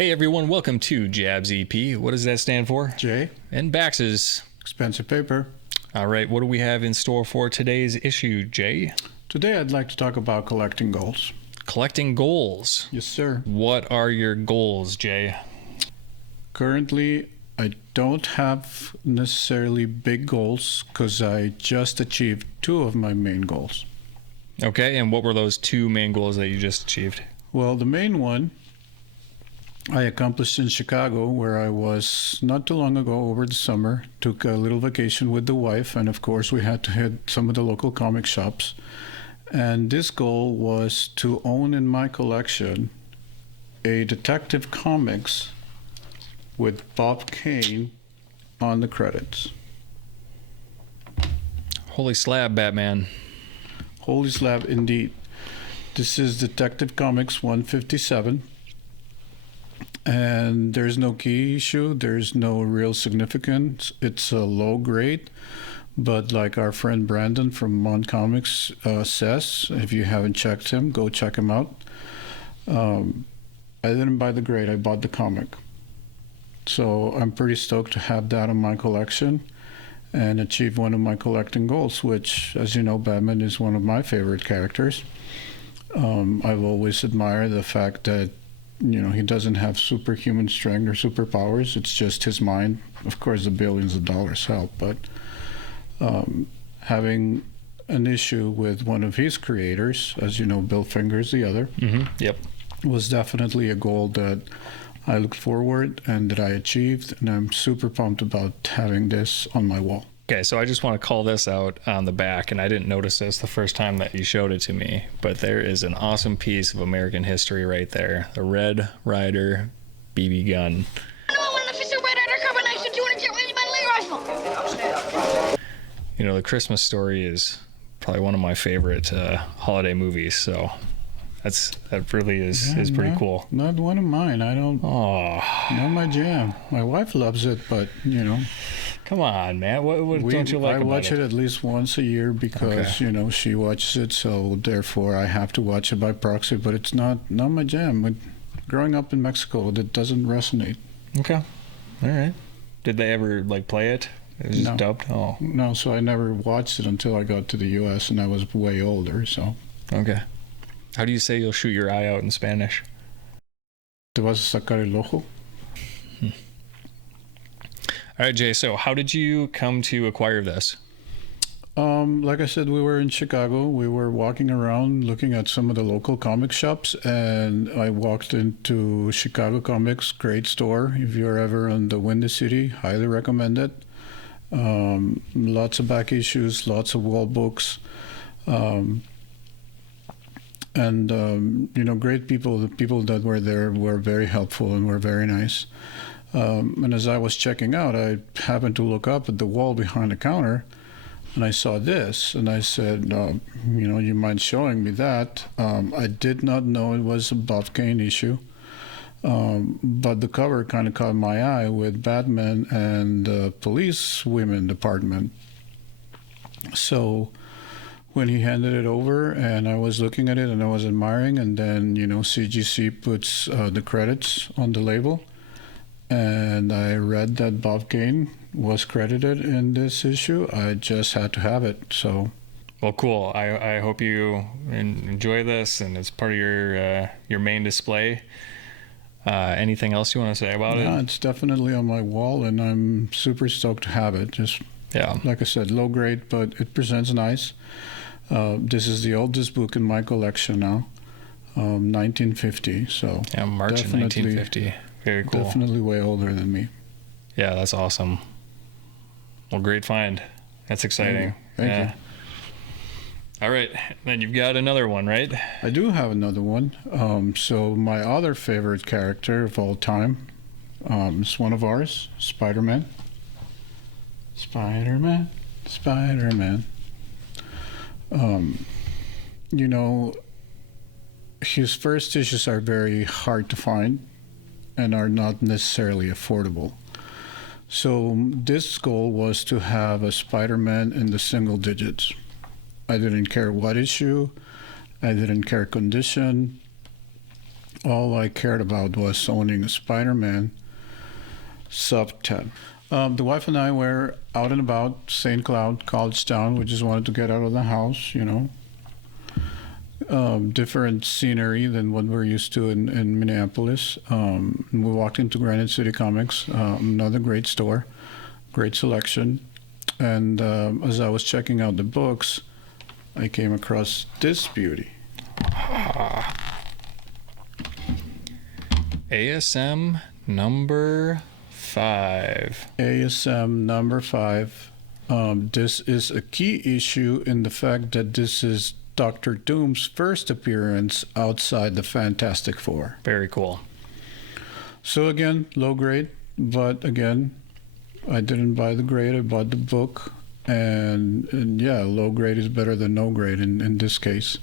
Hey everyone, welcome to JaB's EP. What does that stand for? J. And Bax's. Expensive paper. All right, what do we have in store for today's issue, Jay? Today I'd like to talk about collecting goals. Collecting goals. Yes, sir. What are your goals, Jay? Currently, I don't have necessarily big goals because I just achieved two of my main goals. Okay, and what were those two main goals that you just achieved? Well, the main one I accomplished in Chicago, where I was not too long ago over the summer. Took a little vacation with the wife, and of course we had to hit some of the local comic shops. And this goal was to own in my collection a Detective Comics with Bob Kane on the credits. Holy slab, Batman. Holy slab, indeed. This is Detective Comics 157. And there's no key issue, there's no real significance. It's a low grade, but like our friend Brandon from M.O.N Comics says, if you haven't checked him, go check him out. I didn't buy the grade, I bought the comic. So I'm pretty stoked to have that in my collection and achieve one of my collecting goals, which, as you know, Batman is one of my favorite characters. I've always admired the fact that he doesn't have superhuman strength or superpowers. It's just his mind. Of course, the billions of dollars help, but having an issue with one of his creators, as you know, Bill Finger's the other, Yep. was definitely a goal that I looked forward and that I achieved, and I'm super pumped about having this on my wall. Okay, so I just want to call this out on the back, and I didn't notice this the first time that you showed it to me, but there is an awesome piece of American history right there. The Red Ryder BB gun. You know, The Christmas Story is probably one of my favorite holiday movies, so that really is pretty cool. Not one of mine. I don't. Oh, Not my jam. My wife loves it, but come on, man. What don't you like I about watch it at least once a year because she watches it, so therefore I have to watch it by proxy. But it's not my jam. Growing up in Mexico, that doesn't resonate. Okay, all right. Did they ever play it? It was just No. dubbed. Oh, No, so I never watched it until I got to the U.S. and I was way older. So okay. How do you say you'll shoot your eye out in Spanish? te vas a sacar el ojo. All right, Jay. So how did you come to acquire this? Like I said, we were in Chicago. We were walking around looking at some of the local comic shops, and I walked into Chicago Comics, great store. If you're ever in the Windy City, highly recommend it. Lots of back issues, lots of wall books, and great people. The people that were there were very helpful and were very nice. And as I was checking out, I happened to look up at the wall behind the counter, and I saw this, and I said, you mind showing me that? I did not know it was a Bob Kane issue, but the cover kind of caught my eye with Batman and the police women department. So when he handed it over, and I was looking at it, and I was admiring, and then, CGC puts the credits on the label, and I read that Bob Kane was credited in this issue. I just had to have it. So, Well, cool. I hope you enjoy this, and it's part of your main display. Anything else you want to say about it? yeah, it's definitely on my wall, and I'm super stoked to have it. Just Yeah. like I said, low grade, but it presents nice. This is the oldest book in my collection now, 1950. So Yeah, March of definitely- 1950. Very cool. definitely way older than me. Yeah, that's awesome. Well, great find. That's exciting. Thank you. All right, then you've got another one, right? I do have another one. So my other favorite character of all time is one of ours, Spider-Man. Spider-Man. His first issues are very hard to find and are not necessarily affordable. So this goal was to have a Spider-Man in the single digits. I didn't care what issue, I didn't care condition. all I cared about was owning a Spider-Man sub 10. The wife and I were out and about St. Cloud, College Town. We just wanted to get out of the house, you know. Different scenery than what we're used to in Minneapolis. We walked into Granite City Comics, another great store, great selection. And as I was checking out the books, I came across this beauty. ASM number 5. ASM number 5. This is a key issue in the fact that this is Doctor Doom's first appearance outside the Fantastic Four. Very cool. So again, low grade, but again, I didn't buy the grade, I bought the book. And yeah, low grade is better than no grade in this case.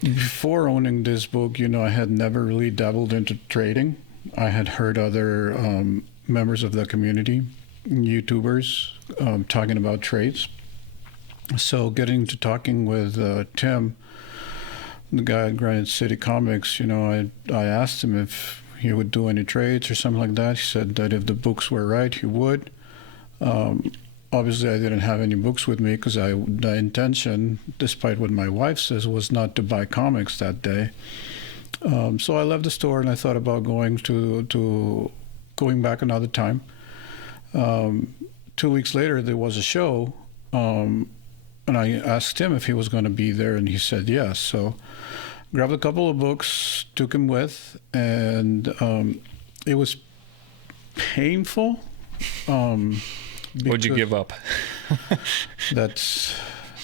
Before owning this book, you know, I had never really dabbled into trading. I had heard other members of the community, YouTubers, talking about trades. So getting to talking with Tim, the guy at Granite City Comics, you know, I asked him if he would do any trades or something like that. He said that if the books were right, he would. Obviously, I didn't have any books with me because the intention, despite what my wife says, was not to buy comics that day. So I left the store and I thought about going back another time. 2 weeks later, there was a show, and I asked him if he was going to be there, and he said yes. So grabbed a couple of books, took him with, and it was painful. What'd you give up? That's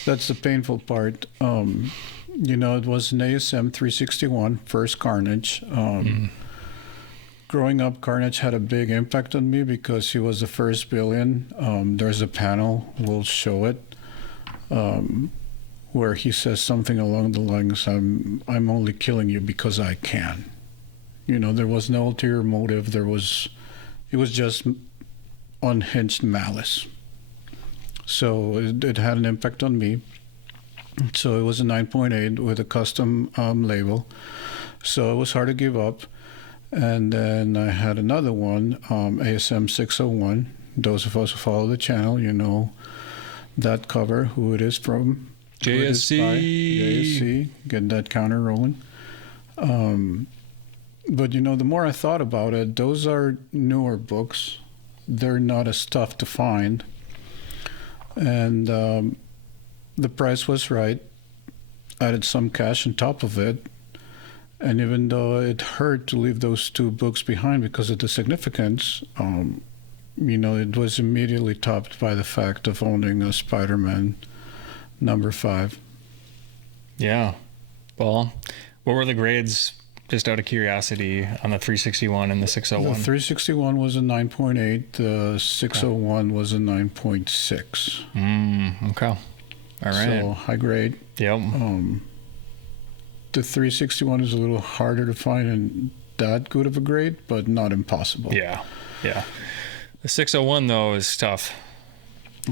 the painful part. You know, it was an ASM 361, first Carnage. Growing up, Carnage had a big impact on me because he was the first villain. There's a panel, we'll show it, where he says something along the lines, I'm only killing you because I can. You know, there was no ulterior motive. It was just unhinged malice. So it had an impact on me. So it was a 9.8 with a custom label. So it was hard to give up. And then I had another one, ASM 601. Those of us who follow the channel, you know that cover, who it is from. JSC. JSC. Get that counter rolling. But, you know, the more I thought about it, those are newer books. They're not as tough to find. And the price was right. Added some cash on top of it. And even though it hurt to leave those two books behind because of the significance, you know, it was immediately topped by the fact of owning a Spider-Man number 5. Yeah. Well, what were the grades, just out of curiosity, on the 361 and the 601? The 361 was a 9.8. The 601 was a 9.6. Okay. All right. So high grade. Yep. The 361 is a little harder to find in that good of a grade, but not impossible. Yeah. Yeah. The 601, though, is tough.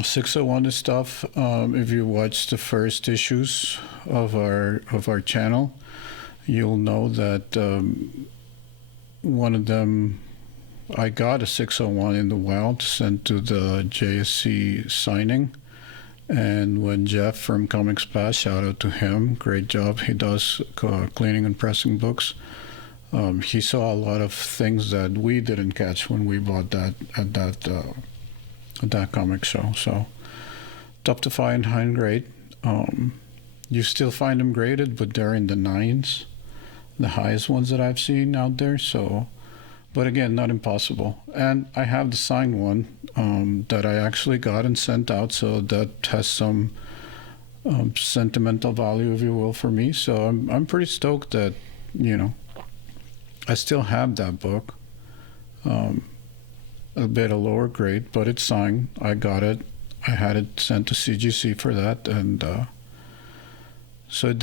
601 is tough. If you watch the first issues of our channel, you'll know that one of them, I got a 601 in the wild, sent to the JSC signing. And when Jeff from Comics Pass, shout out to him, great job. He does cleaning and pressing books. He saw a lot of things that we didn't catch when we bought that at that comic show. So tough to find high grade. You still find them graded, but they're in the 9s, the highest ones that I've seen out there. So, but again, not impossible. And I have the signed one that I actually got and sent out, so that has some sentimental value, if you will, for me. So I'm pretty stoked that, you know, I still have that book. A bit a lower grade, but it's signed. I got it. I had it sent to CGC for that, and so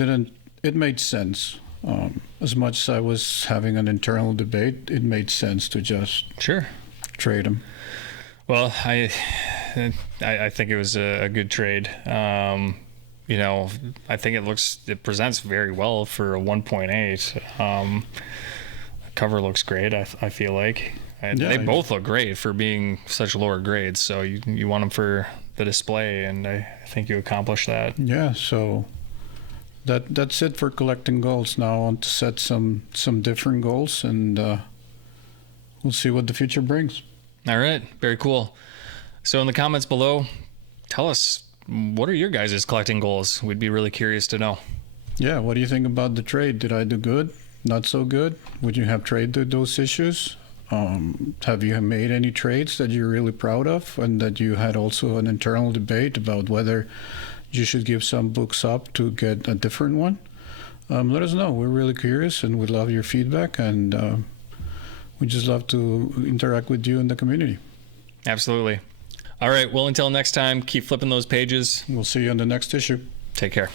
it made sense. As much as I was having an internal debate, it made sense to just trade them. Well, I think it was a good trade. I think it presents very well for a 1.8. Cover looks great. I feel like they both look great for being such lower grades. So you want them for the display, and I think you accomplish that. Yeah. So that's it for collecting goals. Now I want to set some different goals, and we'll see what the future brings. All right. Very cool. So in the comments below, tell us, what are your guys' collecting goals? We'd be really curious to know. Yeah. What do you think about the trade? Did I do good? Not so good? Would you have traded those issues? Have you made any trades that you're really proud of, and that you had also an internal debate about whether you should give some books up to get a different one? Let us know. We're really curious, and we love your feedback, and we just love to interact with you in the community. Absolutely. All right. Well, until next time, keep flipping those pages. We'll see you on the next issue. Take care.